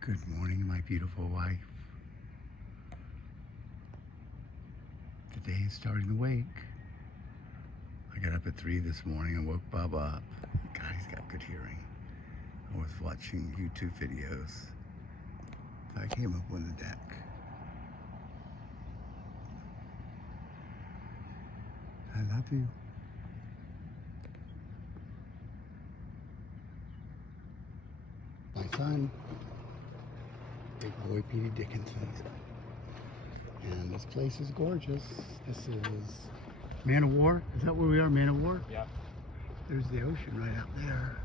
Good morning, my beautiful wife. The day is starting to wake. I got up at 3 this morning and woke Bubba up. God, he's got good hearing. I was watching YouTube videos. I came up on the deck. I love you. My son, big boy Petey Dickinson. And this place is gorgeous. This is Man O War. Is that where we are, Man O War? Yeah. There's the ocean right out there.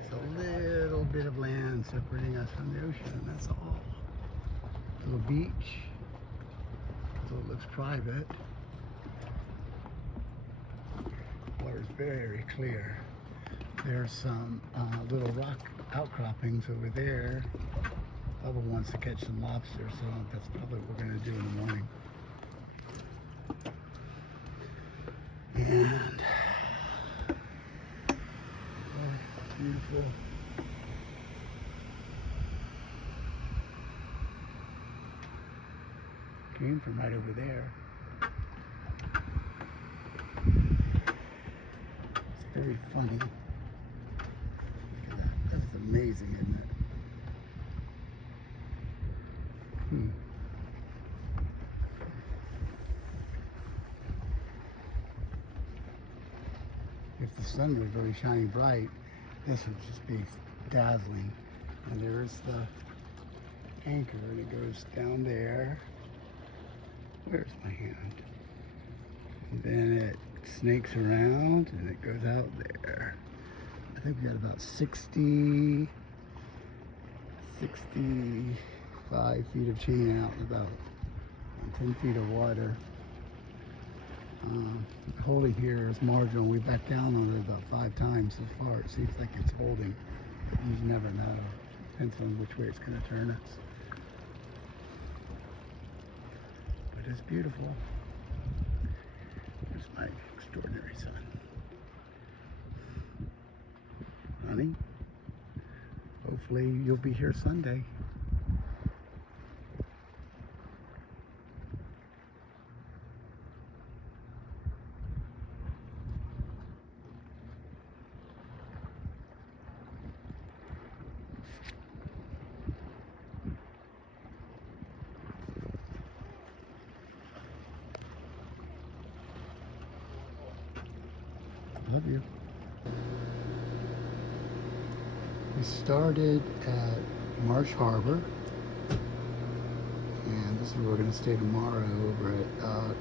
It's a little bit of land separating us from the ocean, and that's all. A little beach, so it looks private. Water's very clear. There's some little rock outcroppings over there. Bubba wants to catch some lobster, so that's probably what we're going to do in the morning. And oh, beautiful. Came from right over there. It's very funny. Look at that. That's amazing, isn't it? If the sun was really shining bright, this would just be dazzling. And there's the anchor, and it goes down there. Where's my hand? And then it snakes around, and it goes out there. I think we got about 65 feet of chain out, and about 10 feet of water. Holding here is marginal. We backed down on it about 5 times so far. It seems like it's holding. You never know. Depends on which way it's going to turn us. But it's beautiful. There's my extraordinary son. Honey, hopefully you'll be here Sunday. Love you. We started at Marsh Harbour, and this is where we're going to stay tomorrow over at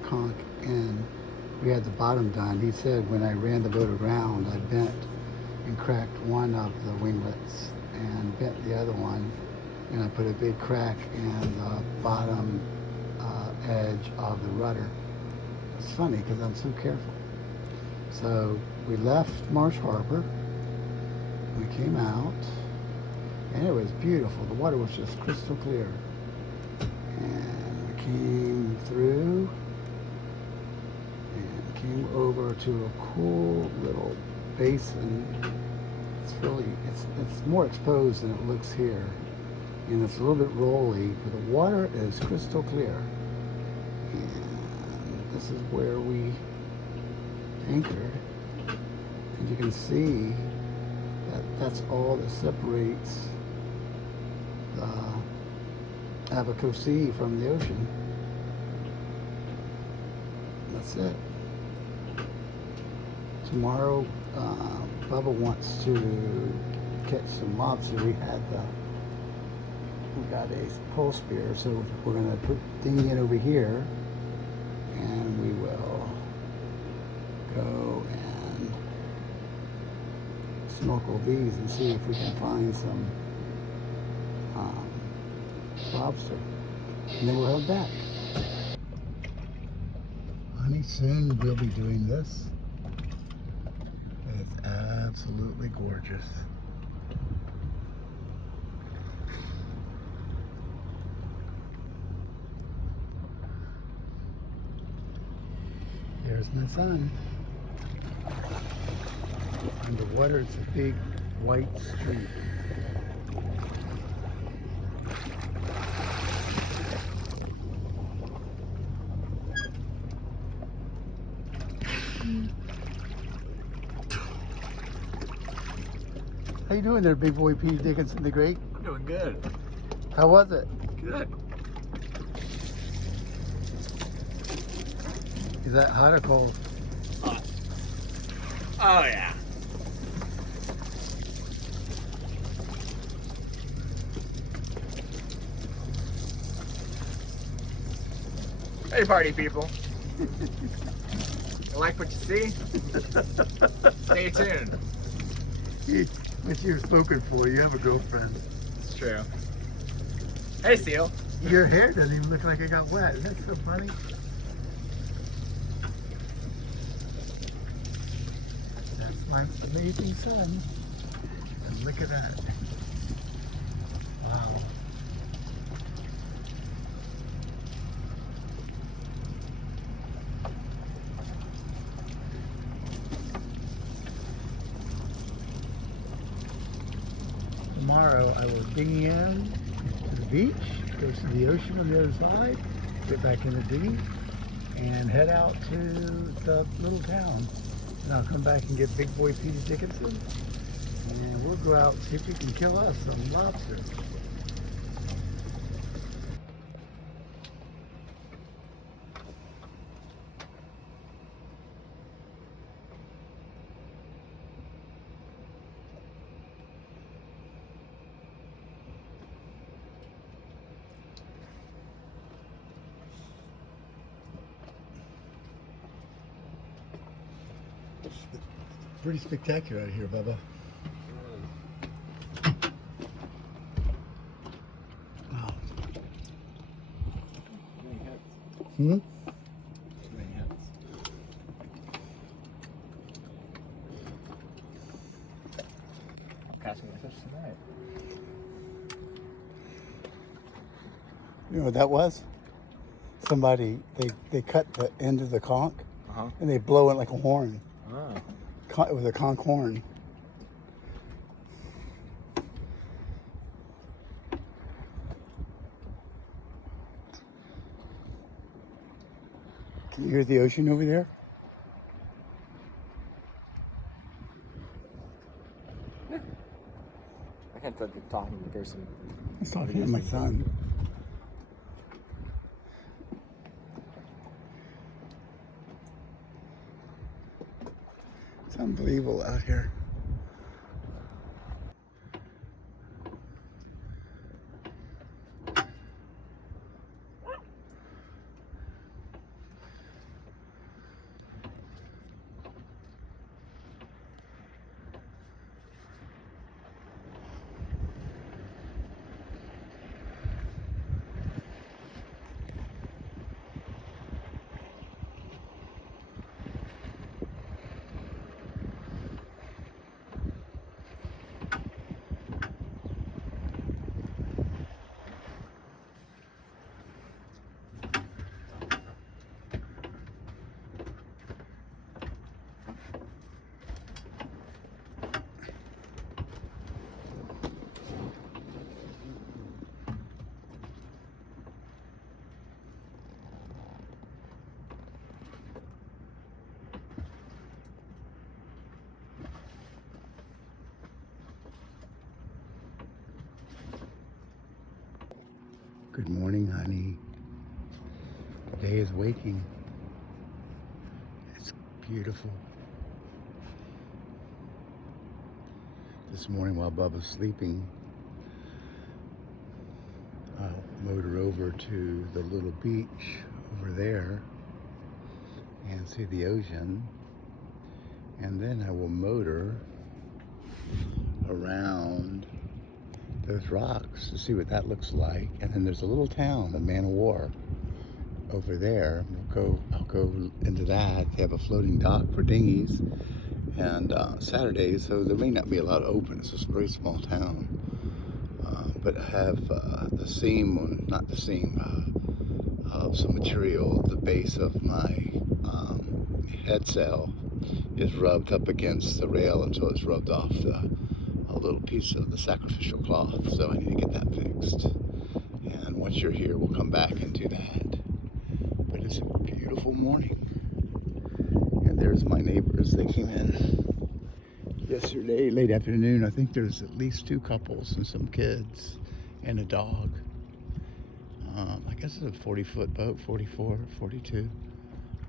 Conch Inn. We had the bottom done. He said when I ran the boat around, I bent and cracked one of the winglets and bent the other one, and I put a big crack in the bottom edge of the rudder. It's funny because I'm so careful. So we left Marsh Harbour, we came out, and it was beautiful. The water was just crystal clear. And we came through and came over to a cool little basin. It's really, it's more exposed than it looks here. And it's a little bit rolly, but the water is crystal clear. And this is where we anchored, and you can see that that's all that separates the Abaco Sea from the ocean. That's it. Tomorrow, Bubba wants to catch some lobster. We got a pole spear, so we're going to put the dinghy in over here, and we will go and snorkel these and see if we can find some lobster, and then we'll head back. Honey, soon we'll be doing this. It's absolutely gorgeous. There's my son. Underwater, it's a big white streak. How you doing there, big boy P. Dickinson the Great? I'm doing good. How was it? Good. Is that hot or cold? Hot. Oh yeah. Hey party people. You like what you see? Stay tuned. What you're spoken for, you have a girlfriend. It's true. Hey Seal. Your hair doesn't even look like it got wet. Isn't that so funny? That's my amazing son. And look at that. Wow. Tomorrow I will dinghy in to the beach, go to the ocean on the other side, get back in the dinghy, and head out to the little town. And I'll come back and get Big Boy Peter Dickinson, and we'll go out and see if we can kill us some lobster. Pretty spectacular out here, Bubba. Wow. Hmm? I'm catching my fish tonight. You know what that was? Somebody, they cut the end of the conch, and they blow it like a horn. Oh. It was a conch horn. Can you hear the ocean over there? I can't tell if you're talking to the person. I was talking to my son. It's unbelievable out here. Good morning, honey. The day is waking. It's beautiful. This morning while Bubba's sleeping, I'll motor over to the little beach over there and see the ocean. And then I will motor around those rocks to see what that looks like. And then there's a little town, the Man O War, over there. I'll go into that. They have a floating dock for dinghies, and Saturdays, so there may not be a lot open. It's a very small town, but I have the seam, not the seam, of some material. The base of my head sail is rubbed up against the rail until it's rubbed off a little piece of the sacrificial cloth, so I need to get that fixed. And once you're here, we'll come back and do that. But it's a beautiful morning. And there's my neighbors. They came in yesterday, late afternoon. I think there's at least 2 couples and some kids and a dog. I guess it's a 40-foot boat, 44, 42.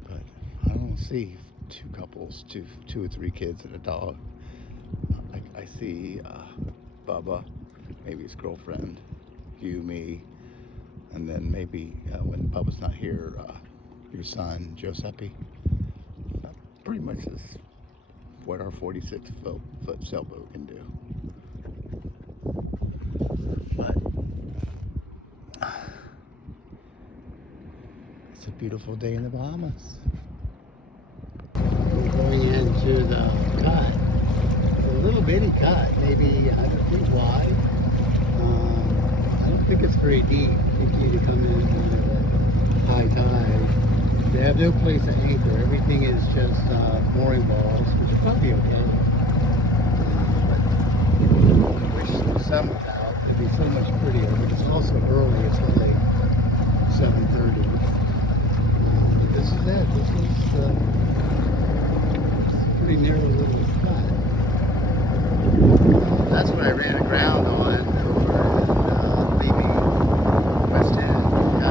But I don't see 2 couples, two or 3 kids and a dog. I see Bubba, maybe his girlfriend, you, me, and then maybe when Bubba's not here, your son, Giuseppe. Pretty much is what our 46-foot sailboat can do. But it's a beautiful day in the Bahamas. We're going into the cut. It's a little bitty cut, maybe 100 feet wide. I don't think it's very deep. You need to come in at high tide. They have no place to anchor. Everything is just mooring balls, which are probably okay. But I wish the sun was out. It'd be so much prettier, but it's also early. It's only 7:30. But this is it. This is a pretty narrow little cut. That's what I ran aground on over in maybe West End. No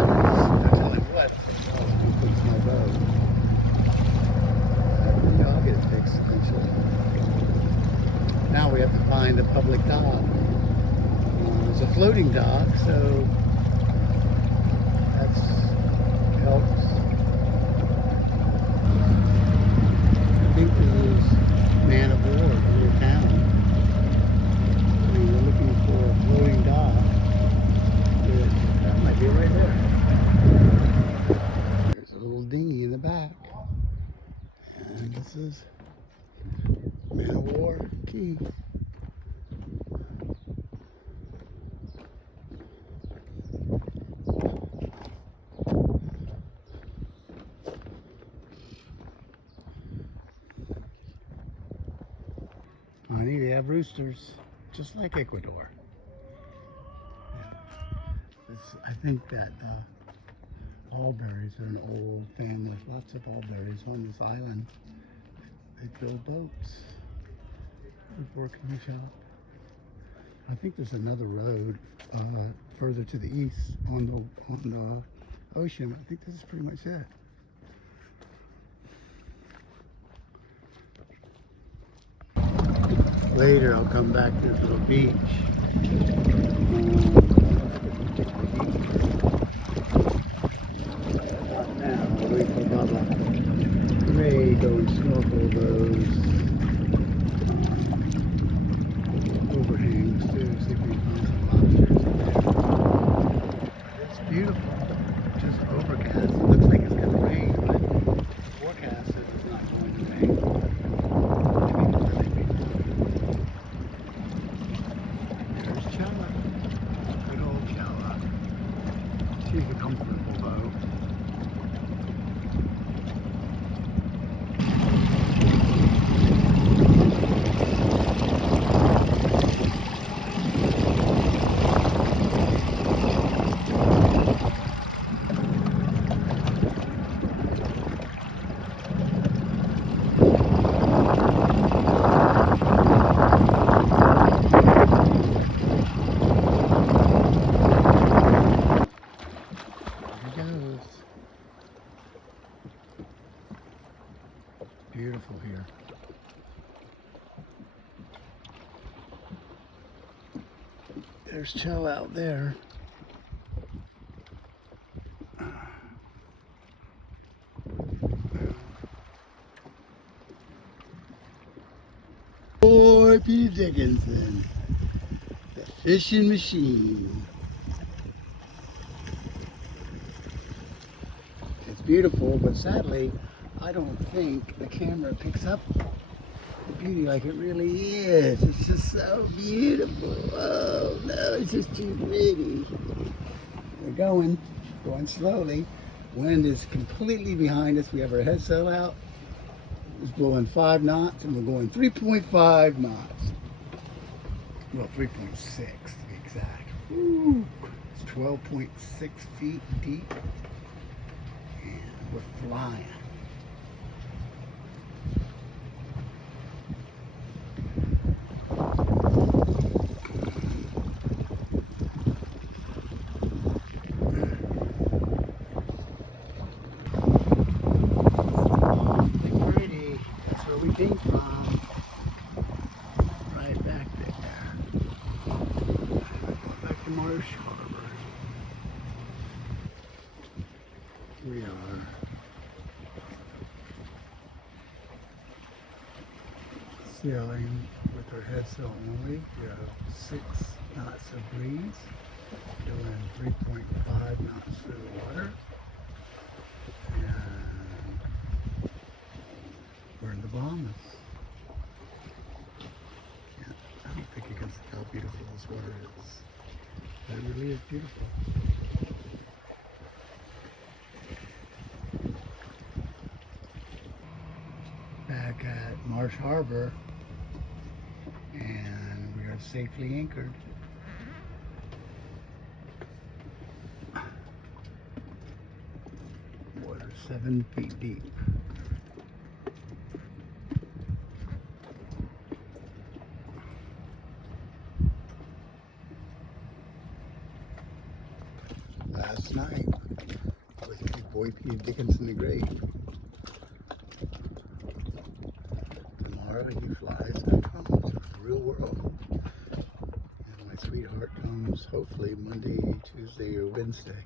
telling what. I'll fix my boat. Maybe I'll get it fixed eventually. Now we have to find a public dock. There's a floating dock, so that helps. I think this is Man O War, a little town. I mean, we're looking for a floating dock. That might be right there. There's a little dinghy in the back. And this is Man O War Cay. Honey, they have roosters, just like Ecuador. I think that allberries are an old family. Lots of allberries on this island. They build boats. Good working shop. I think there's another road further to the east on the ocean. I think this is pretty much it. Later, I'll come back to this little beach. Not now. I'll wait for Bubba. Ray go and snorkel those overhangs too. See if we can find some lobsters. It's beautiful. Just overcast. It looks like it's gonna rain, but the forecast says it's not going to rain. Good old Chella. She's a comfortable boat. Beautiful here. There's Chell out there. Boy, Peter Dickinson, the fishing machine. It's beautiful, but sadly, I don't think the camera picks up the beauty like it really is. It's just so beautiful. Oh no, it's just too pretty. We're going slowly. Wind is completely behind us. We have our head sail out. It's blowing 5 knots and we're going 3.5 knots. Well, 3.6 to be exact. Woo. It's 12.6 feet deep. And we're flying. Marsh Harbour. We are sailing with our headsail only. We have 6 knots of breeze, doing 3.5 knots through the water. And we're in the Bahamas. Yeah, I don't think you can see how beautiful this water is. But it really is beautiful. Back at Marsh Harbour, and we are safely anchored. Water 7 feet deep. Last night was Boy P. Dickinson the Great. Tomorrow he flies back home to the real world. And my sweetheart comes hopefully Monday, Tuesday, or Wednesday.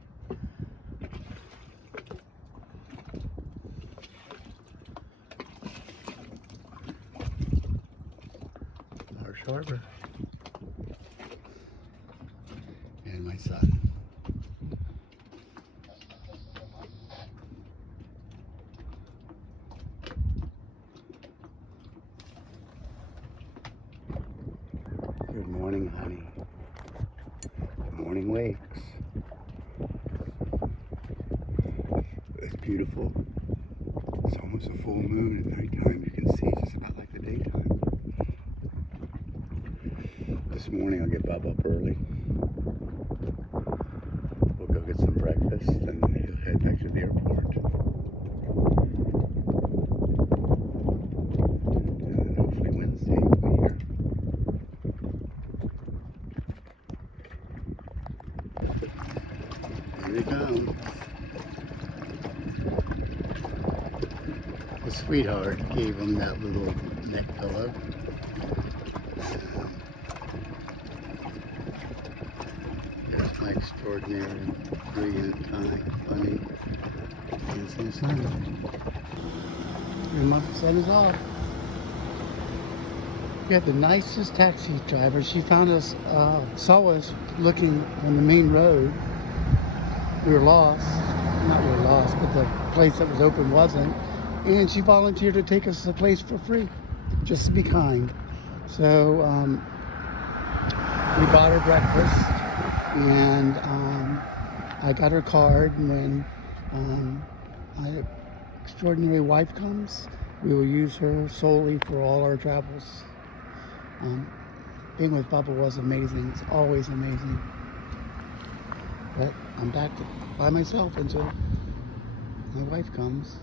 Marsh Harbour. And my son. Good morning, honey. Good morning, wakes. It's beautiful. It's almost a full moon at nighttime. You can see just about like the daytime. This morning I'll get Bob up early. We'll go get some breakfast and he'll head back to the airport. And then hopefully Wednesday he'll be here. Here he comes. The sweetheart gave him that little neck pillow. There's my extraordinary, brilliant, kind, funny, handsome son. And my son is off. We had the nicest taxi driver. She found us, saw us looking on the main road. We were lost. Not we were lost, but the place that was open wasn't. And she volunteered to take us to the place for free, just to be kind. So we bought her breakfast, and I got her card. And when my extraordinary wife comes, we will use her solely for all our travels. Being with Bubba was amazing. It's always amazing. But I'm back by myself until my wife comes.